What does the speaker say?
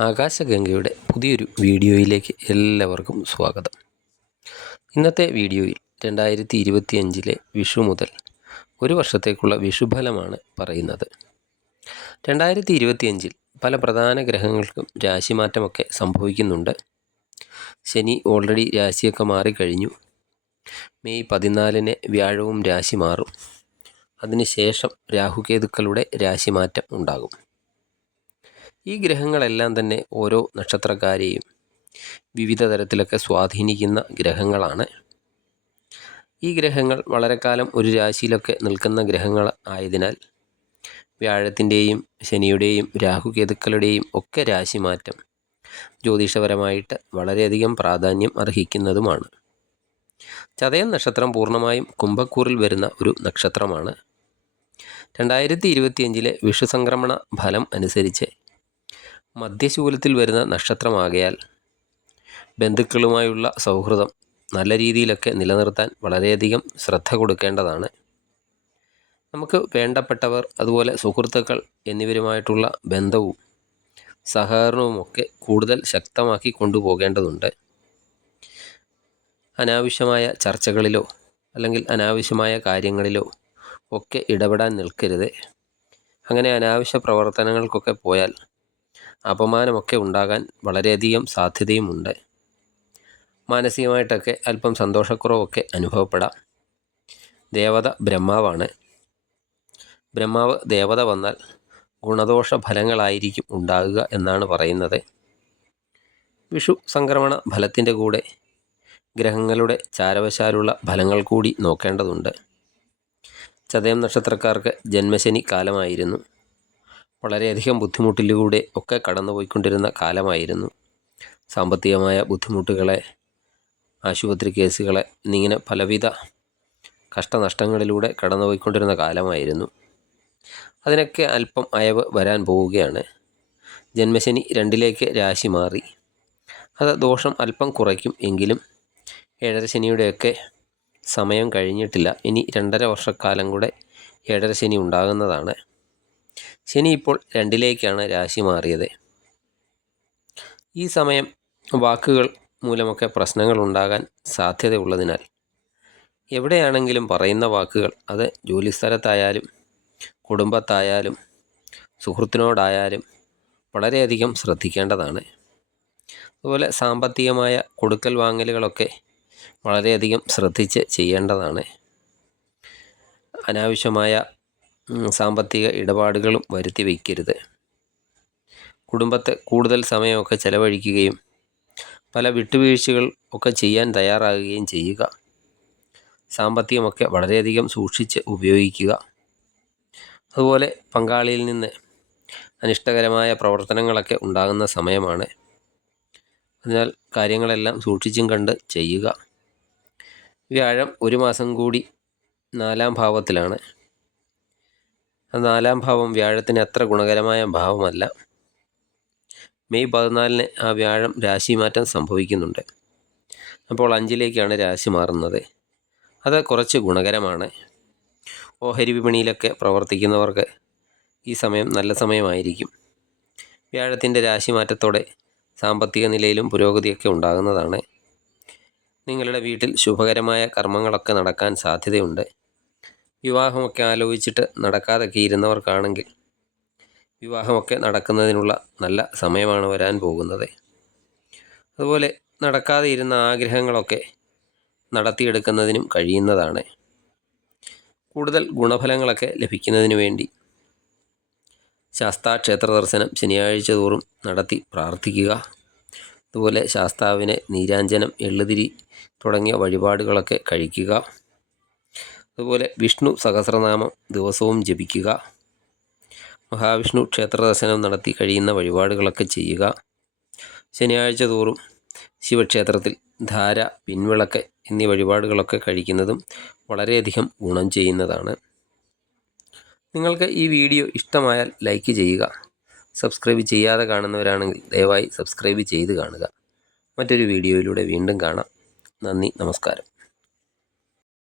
ആകാശഗംഗയുടെ പുതിയൊരു വീഡിയോയിലേക്ക് എല്ലാവർക്കും സ്വാഗതം. ഇന്നത്തെ വീഡിയോയിൽ രണ്ടായിരത്തി ഇരുപത്തിയഞ്ചിലെ വിഷു മുതൽ ഒരു വർഷത്തേക്കുള്ള വിഷുഫലമാണ് പറയുന്നത്. രണ്ടായിരത്തി ഇരുപത്തിയഞ്ചിൽ പല പ്രധാന ഗ്രഹങ്ങൾക്കും രാശിമാറ്റമൊക്കെ സംഭവിക്കുന്നുണ്ട്. ശനി ഓൾറെഡി രാശിയൊക്കെ മാറിക്കഴിഞ്ഞു. മെയ് പതിനാലിന് വ്യാഴവും രാശി മാറും. അതിനുശേഷം രാഹുകേതുക്കളുടെ രാശിമാറ്റം ഉണ്ടാകും. ഈ ഗ്രഹങ്ങളെല്ലാം തന്നെ ഓരോ നക്ഷത്രക്കാരെയും വിവിധ തരത്തിലൊക്കെ സ്വാധീനിക്കുന്ന ഗ്രഹങ്ങളാണ്. ഈ ഗ്രഹങ്ങൾ വളരെക്കാലം കാലം ഒരു രാശിയിലൊക്കെ നിൽക്കുന്ന ഗ്രഹങ്ങൾ ആയതിനാൽ വ്യാഴത്തിന്റെയും ശനിയുടെയും രാഹുകേതുക്കളുടെയും ഒക്കെ രാശിമാറ്റം ജ്യോതിഷപരമായിട്ട് വളരെയധികം പ്രാധാന്യം അർഹിക്കുന്നതുമാണ്. ചതയം നക്ഷത്രം പൂർണമായും കുംഭക്കൂറിൽ വരുന്ന ഒരു നക്ഷത്രമാണ്. രണ്ടായിരത്തി ഇരുപത്തിയഞ്ചിലെ വിഷുസംക്രമണ ഫലം അനുസരിച്ച് മധ്യശൂലത്തിൽ വരുന്ന നക്ഷത്രമാകയാൽ ബന്ധുക്കളുമായുള്ള സൗഹൃദം നല്ല രീതിയിലൊക്കെ നിലനിർത്താൻ വളരെയധികം ശ്രദ്ധ കൊടുക്കേണ്ടതാണ്. നമുക്ക് വേണ്ടപ്പെട്ടവർ അതുപോലെ സുഹൃത്തുക്കൾ എന്നിവരുമായിട്ടുള്ള ബന്ധവും സഹകരണവുമൊക്കെ കൂടുതൽ ശക്തമാക്കി കൊണ്ടുപോകേണ്ടതുണ്ട്. അനാവശ്യമായ ചർച്ചകളിലോ അല്ലെങ്കിൽ അനാവശ്യമായ കാര്യങ്ങളിലോ ഒക്കെ ഇടപെടാൻ നിൽക്കരുത്. അങ്ങനെ അനാവശ്യ പ്രവർത്തനങ്ങൾക്കൊക്കെ പോയാൽ അപമാനമൊക്കെ ഉണ്ടാകാൻ വളരെയധികം സാധ്യതയുമുണ്ട്. മാനസികമായിട്ടൊക്കെ അല്പം സന്തോഷക്കുറവൊക്കെ അനുഭവപ്പെടാം. ദേവത ബ്രഹ്മാവാണ്. ബ്രഹ്മാവ് ദേവത വന്നാൽ ഗുണദോഷ ഫലങ്ങളായിരിക്കും ഉണ്ടാകുക എന്നാണ് പറയുന്നത്. വിഷു സംക്രമണ ഫലത്തിന്റെ കൂടെ ഗ്രഹങ്ങളുടെ ചാരവശാലുള്ള ഫലങ്ങൾ കൂടി നോക്കേണ്ടതുണ്ട്. ചതയം നക്ഷത്രക്കാർക്ക് ജന്മശനി കാലമായിരുന്നു. വളരെയധികം ബുദ്ധിമുട്ടിലൂടെ ഒക്കെ കടന്നുപോയിക്കൊണ്ടിരുന്ന കാലമായിരുന്നു. സാമ്പത്തികമായ ബുദ്ധിമുട്ടുകളെ ആശുപത്രി കേസുകളെ എന്നിങ്ങനെ പലവിധ കഷ്ടനഷ്ടങ്ങളിലൂടെ കടന്നുപോയിക്കൊണ്ടിരുന്ന കാലമായിരുന്നു. അതിനൊക്കെ അല്പം അയവ് വരാൻ പോവുകയാണ്. ജന്മശനി രണ്ടിലേക്ക് രാശി മാറി. അത് ദോഷം അല്പം കുറയ്ക്കും എങ്കിലും ഏഴര ശനിയുടെയൊക്കെ സമയം കഴിഞ്ഞിട്ടില്ല. ഇനി രണ്ടര വർഷക്കാലം കൂടെ ഏഴര ശനി ഉണ്ടാകുന്നതാണ്. ശനി ഇപ്പോൾ രണ്ടിലേക്കാണ് രാശി മാറിയത്. ഈ സമയം വാക്കുകൾ മൂലമൊക്കെ പ്രശ്നങ്ങൾ ഉണ്ടാകാൻ സാധ്യതയുള്ളതിനാൽ എവിടെയാണെങ്കിലും പറയുന്ന വാക്കുകൾ അത് ജോലിസ്ഥലത്തായാലും കുടുംബത്തായാലും സുഹൃത്തിനോടായാലും വളരെയധികം ശ്രദ്ധിക്കേണ്ടതാണ്. അതുപോലെ സാമ്പത്തികമായ കൊടുക്കൽ വാങ്ങലുകളൊക്കെ വളരെയധികം ശ്രദ്ധിച്ച് ചെയ്യേണ്ടതാണ്. അനാവശ്യമായ സാമ്പത്തിക ഇടപാടുകളും വരുത്തി വയ്ക്കരുത് കുടുംബത്തെ കൂടുതൽ സമയമൊക്കെ ചെലവഴിക്കുകയും പല വിട്ടുവീഴ്ചകൾ ഒക്കെ ചെയ്യാൻ തയ്യാറാകുകയും ചെയ്യുക. സാമ്പത്തികമൊക്കെ വളരെയധികം സൂക്ഷിച്ച് ഉപയോഗിക്കുക. അതുപോലെ പങ്കാളിയിൽ നിന്ന് അനിഷ്ടകരമായ പ്രവർത്തനങ്ങളൊക്കെ ഉണ്ടാകുന്ന സമയമാണ്. അതിനാൽ കാര്യങ്ങളെല്ലാം സൂക്ഷിച്ചും കണ്ട് ചെയ്യുക. വ്യാഴം ഒരു മാസം കൂടി നാലാം ഭാവത്തിലാണ്. നാലാം ഭാവം വ്യാഴത്തിന് അത്ര ഗുണകരമായ ഭാവമല്ല. മെയ് പതിനാലിന് ആ വ്യാഴം രാശിമാറ്റം സംഭവിക്കുന്നുണ്ട്. അപ്പോൾ അഞ്ചിലേക്കാണ് രാശി മാറുന്നത്. അത് കുറച്ച് ഗുണകരമാണ്. ഓഹരി വിപണിയിലൊക്കെ പ്രവർത്തിക്കുന്നവർക്ക് ഈ സമയം നല്ല സമയമായിരിക്കും. വ്യാഴത്തിന്റെ രാശിമാറ്റത്തോടെ സാമ്പത്തിക നിലയിലും പുരോഗതിയൊക്കെ ഉണ്ടാകുന്നതാണ്. നിങ്ങളുടെ വീട്ടിൽ ശുഭകരമായ കർമ്മങ്ങളൊക്കെ നടക്കാൻ സാധ്യതയുണ്ട്. വിവാഹമൊക്കെ ആലോചിച്ചിട്ട് നടക്കാതൊക്കെ ഇരുന്നവർക്കാണെങ്കിൽ വിവാഹമൊക്കെ നടക്കുന്നതിനുള്ള നല്ല സമയമാണ് വരാൻ പോകുന്നത്. അതുപോലെ നടക്കാതെ ഇരുന്ന ആഗ്രഹങ്ങളൊക്കെ നടത്തിയെടുക്കുന്നതിനും കഴിയുന്നതാണ്. കൂടുതൽ ഗുണഫലങ്ങളൊക്കെ ലഭിക്കുന്നതിന് വേണ്ടി ശാസ്താക്ഷേത്ര ദർശനം ശനിയാഴ്ച തോറും നടത്തി പ്രാർത്ഥിക്കുക. അതുപോലെ ശാസ്താവിനെ നീരാഞ്ജനം എള്ളുതിരി തുടങ്ങിയ വഴിപാടുകളൊക്കെ കഴിക്കുക. അതുപോലെ വിഷ്ണു സഹസ്രനാമം ദിവസവും ജപിക്കുക. മഹാവിഷ്ണു ക്ഷേത്ര ദർശനം നടത്തി കഴിയുന്ന വഴിപാടുകളൊക്കെ ചെയ്യുക. ശനിയാഴ്ച തോറും ശിവക്ഷേത്രത്തിൽ ധാര പിൻവിളക്ക് എന്നീ വഴിപാടുകളൊക്കെ കഴിക്കുന്നതും വളരെയധികം ഗുണം ചെയ്യുന്നതാണ്. നിങ്ങൾക്ക് ഈ വീഡിയോ ഇഷ്ടമായാൽ ലൈക്ക് ചെയ്യുക. സബ്സ്ക്രൈബ് ചെയ്യാതെ കാണുന്നവരാണെങ്കിൽ ദയവായി സബ്സ്ക്രൈബ് ചെയ്ത് കാണുക. മറ്റൊരു വീഡിയോയിലൂടെ വീണ്ടും കാണാം. നന്ദി നമസ്കാരം.